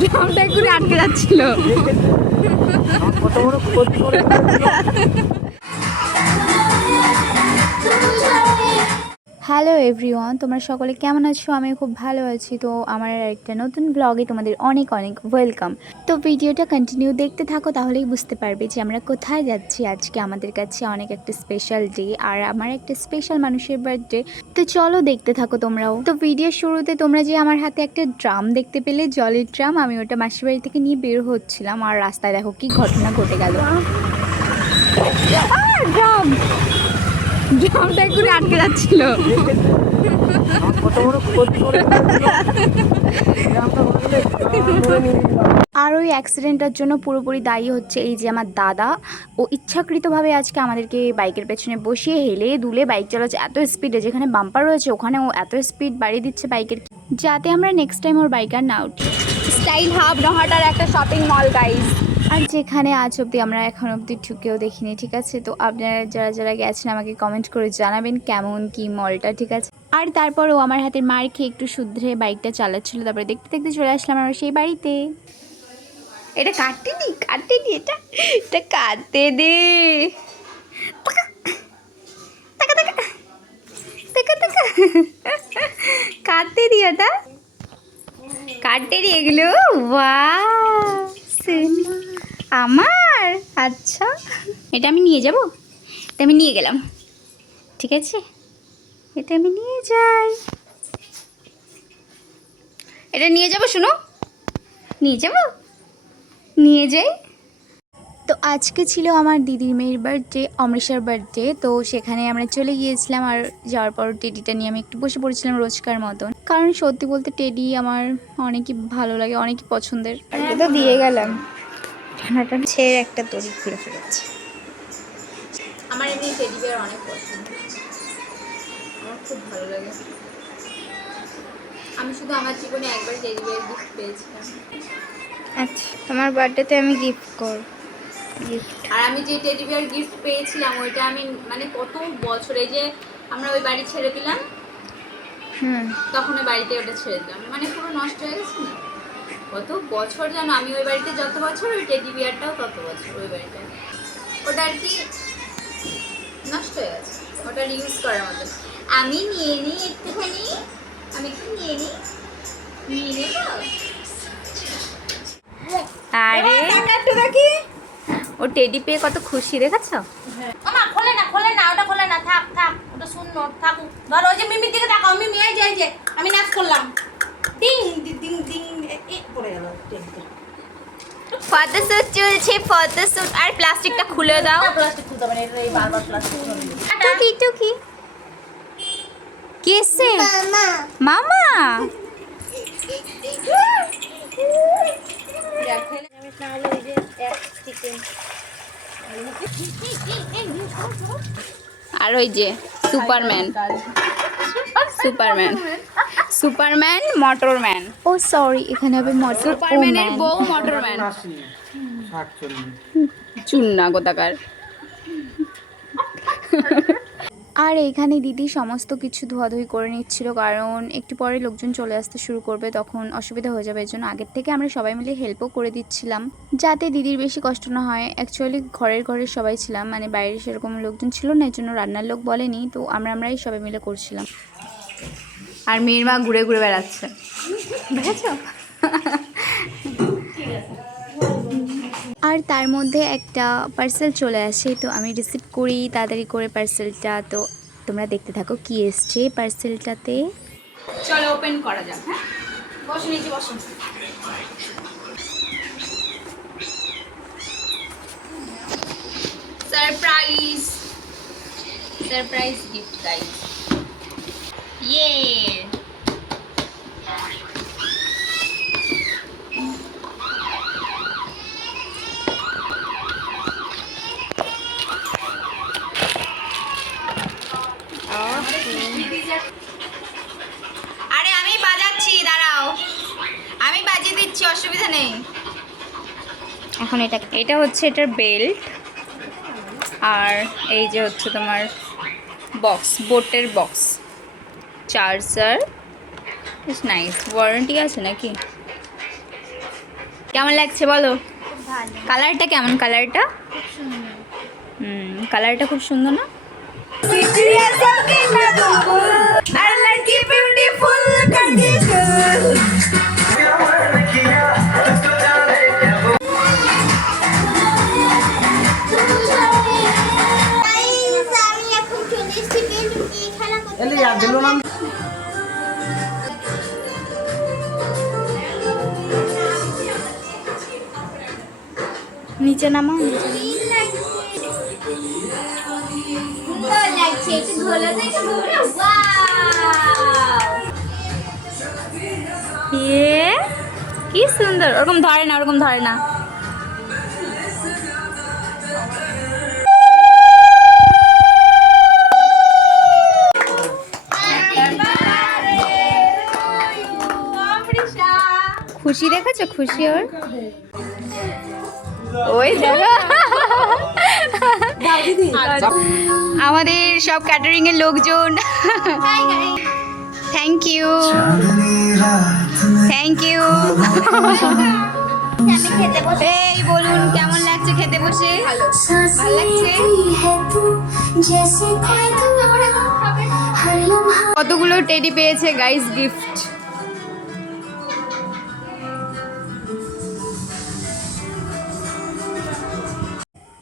ড্রামটা একটু আটকে যাচ্ছিল। হ্যালো এভরিওয়ান, তোমরা সকলে কেমন আছো? আমি খুব ভালো আছি। তো আমার একটা নতুন ব্লগে তোমাদের অনেক অনেক ওয়েলকাম। তো ভিডিওটা কন্টিনিউ দেখতে থাকো, তাহলেই বুঝতে পারবে যে আমরা কোথায় যাচ্ছি। আজকে আমাদের কাছে অনেক একটা স্পেশাল ডে, আর আমার একটা স্পেশাল মানুষের বার্থডে। তো চলো দেখতে থাকো তোমরাও। তো ভিডিওর শুরুতে তোমরা যে আমার হাতে একটা ড্রাম দেখতে পেলে, জলের ড্রাম, আমি ওটা মাসির বাড়ি থেকে নিয়ে বের হচ্ছিলাম, আর রাস্তায় দেখো কি ঘটনা ঘটে গেল। ড্রাম ড্রামটা একটু আটকে যাচ্ছিল। আর ওই অ্যাক্সিডেন্টের জন্য পুরোপুরি দায়ী হচ্ছে এই যে আমার দাদা। ও ইচ্ছাকৃতভাবে আজকে আমাদেরকে বাইকের পেছনে বসিয়ে হেলে দুলে বাইক চালাচ্ছে এত স্পিডে, যেখানে বাম্পার রয়েছে ওখানে ও এত স্পিড বাড়িয়ে দিচ্ছে বাইকের, যাতে আমরা নেক্সট টাইম ওর বাইক আর না উঠি। স্টাইল হাব নহাটার একটা শপিং মল গাইজ, আর যেখানে আজ অবধি আমরা এখন অবধি ঢুকেও দেখিনি। ঠিক আছে, তো আপনারা যারা যারা গেছেন আমাকে কমেন্ট করে জানাবেন কেমন কি মলটা। ঠিক আছে, আর তারপর ও আমার হাতের মার খেয়ে একটু শুধরে বাইকটা চালাচ্ছিল, তারপরে দেখতে দেখতে চলে আসলাম আমরা সেই বাড়িতে। এটা কাটতে দি এটা এটা কাটতে দে। কাটতে দি, ওটা কাটতে দি এগুলো। আমার আচ্ছা, এটা আমি নিয়ে যাব। এটা আমি নিয়ে গেলাম, ঠিক আছে, এটা আমি নিয়ে যাই, এটা নিয়ে যাব। শুনো, নিয়ে যাব, নিয়ে যাই। তো আজকে ছিল আমার দিদির মেয়ের বার্থডে, অমৃষার বার্থডে। তো সেখানে আমরা চলে গিয়েছিলাম, আর যাওয়ার পর টেডিটা নিয়ে আমি একটু বসে পড়েছিলাম রোজকার মতন, কারণ সত্যি বলতে টেডি আমার অনেকই ভালো লাগে, অনেকই পছন্দের। তো দিয়ে গেলাম, ঠান্ডাটা ছেড়ে একটা দড়ি খুলে ফেলেছে। আমার এমনি টেডি বিয়ার অনেক পছন্দ, আমার খুব ভালো লাগে। আমি শুধু আমার জীবনে একবার টেডি বিয়ার গিফট পেয়েছিলাম। আচ্ছা, তোমার বার্থডেতে আমি গিফট করব। আর আমি যে টেডি বিয়ার গিফট পেয়েছিলাম ওইটা আমি মানে কত বছরে, যে আমরা ওই বাড়ি ছেড়ে দিলাম, তখন ওই বাড়িতে ওটা ছেড়ে দিলাম, মানে পুরো নষ্ট হয়ে গেছে না। কত বছর জানো, আমি ওই বাড়িতে যত বছর, ওই টেডি বিয়ারটাও তত বছর ওই বাড়িতে। ওটা আর কি নষ্ট হয়ে গেছে, ওটা ইউজ করার মতো। আমি নিয়ে নিই একটুখানি, আমি একটু নিয়ে নিই, নিয়ে নেব। আরে ও টেডি পেয়ে কত খুশি, দেখেছো? না খোলে না, খোলে না, ওটা খোলে না, থাক থাক, ওটা শূন্য থাকুক। ধরো ওই যে মিমির দিকে তাকাও, মিমি এই যে আমি নাচ করলাম, ডিং ডিং ডিং পড়ে গেল টেবিলটা। ফটোশুট চলছে, ফটোশুট। আর প্লাস্টিকটা খুলে দাও। প্লাস্টিক খুলতে হবে না, এটা এই বারবার প্লাস্টিক খুলবে। টুকি টুকি কেসে মামা আর ওই যে সুপারম্যান, সুপারম্যান, সুপারম্যান, মোটরম্যান। ও সরি, এখানে হবে মোটর। সুপারম্যানের বউ মোটরম্যান। চুন্না কোথাকার। আর এইখানে দিদি সমস্ত কিছু ধোয়াধুয়ি করে নিচ্ছিল, কারণ একটু পরে লোকজন চলে আসতে শুরু করবে, তখন অসুবিধা হয়ে যাবে। এর জন্য আগের থেকে আমরা সবাই মিলে হেল্পও করে দিচ্ছিলাম, যাতে দিদির বেশি কষ্ট না হয়। অ্যাকচুয়ালি ঘরের সবাই ছিলাম, মানে বাইরে সেরকম লোকজন ছিল না, এর জন্য রান্নার লোক বলেনি, তো আমরাই সবাই মিলে করছিলাম। আর মেয়ের মা ঘুরে ঘুরে বেড়াচ্ছে, বুঝেছ? আর তার মধ্যে একটা পার্সেল চলে আসে, তো আমি রিসিভ করি তাড়াতাড়ি করে পার্সেলটা। তো তোমরা দেখতে থাকো কি এসছে পার্সেলটাতে। চলো ওপেন করা যাক। হ্যাঁ, বসে নিচে বসো। Surprise, surprise gift guys. ইয়ে আরে আমি বাজাচ্ছি, দাঁড়াও, আমি বাজিয়ে দিচ্ছি, অসুবিধা নেই। এখন এটা হচ্ছে এটার বেল্ট, আর এই যে হচ্ছে তোমার বক্স, বোটের বক্স, চার্জার। নাইস, ওয়ারেন্টি আছে নাকি? কেমন লাগছে বলো? ভালো, কালারটা কেমন? কালারটা খুব সুন্দর। কালারটা খুব সুন্দর না? আমি এখন চলে এসেছি বেলুন নিয়ে খেলা করতে। নিচে নামাও। সুন্দর লাগছে, একটু ধুলো তো একটু ধুলো। ওয়াও! কি সুন্দর। ওরকম ধরে না, ওরকম ধরে না। খুশি দেখেছো? খুশি ওর ওই দেখো। আমাদের সব ক্যাটারিং এর লোকজন। Thank you, thank you. আমি খেতে বসে এই বলুন কেমন লাগছে খেতে বসে? ভালো লাগছে। কতগুলো টেডি পেয়েছে গাইস গিফট।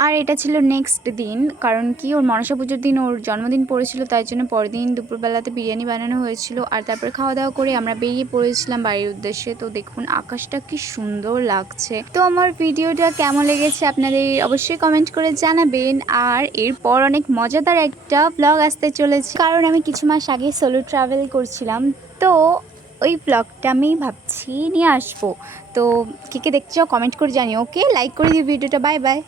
আর এটা ছিল নেক্সট দিন, কারণ কি ওর মনসা পুজোর দিন ওর জন্মদিন পড়েছিল, তাই জন্য পরের দিন দুপুরবেলাতে বিরিয়ানি বানানো হয়েছিল। আর তারপরে খাওয়া দাওয়া করে আমরা বেরিয়ে পড়েছিলাম বাড়ির উদ্দেশ্যে। তো দেখুন আকাশটা কি সুন্দর লাগছে। তো আমার ভিডিওটা কেমন লেগেছে আপনাদের অবশ্যই কমেন্ট করে জানাবেন। আর এরপর অনেক মজাদার একটা ব্লগ আসতে চলেছে, কারণ আমি কিছু মাস আগে সোলো ট্রাভেল করছিলাম, তো ওই ব্লগটা আমি ভাবছি নিয়ে আসবো। তো কে কে দেখছো কমেন্ট করে জানিও। ওকে, লাইক করে দিও ভিডিওটা। Bye bye.